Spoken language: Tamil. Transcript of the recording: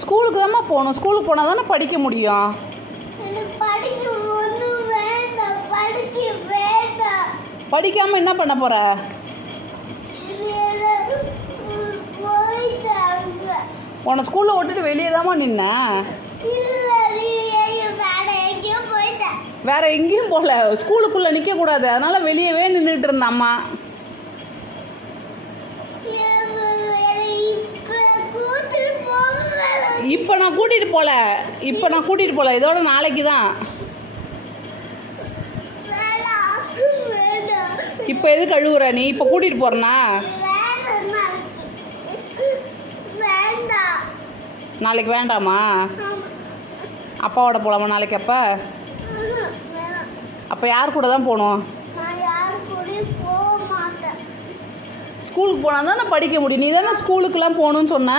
ஸ்கூலுக்கு தாம்மா போகணும். ஸ்கூலுக்கு போனால் தானே படிக்க முடியும். படிக்காமல் என்ன பண்ண போகிற? உன்னை ஸ்கூலில் விட்டுட்டு வெளியே தாம்மா நின்ன. வேற எங்கேயும் போகல. ஸ்கூலுக்குள்ளே நிற்கக்கூடாது, அதனால் வெளியவே நின்றுட்டு இருந்தேன் அம்மா. இப்போ நான் கூட்டிகிட்டு போகல. இதோட நாளைக்கு தான். இப்போ எது கழுவுற நீ? இப்போ கூட்டிகிட்டு போகிறனா? நாளைக்கு வேண்டாமா? அப்பாவோட போகலாமா நாளைக்கு? அப்போ யார் கூட தான் போகணும்? ஸ்கூலுக்கு போனால் தானே படிக்க முடியும். நீ தானே ஸ்கூலுக்கெலாம் போகணுன்னு சொன்ன.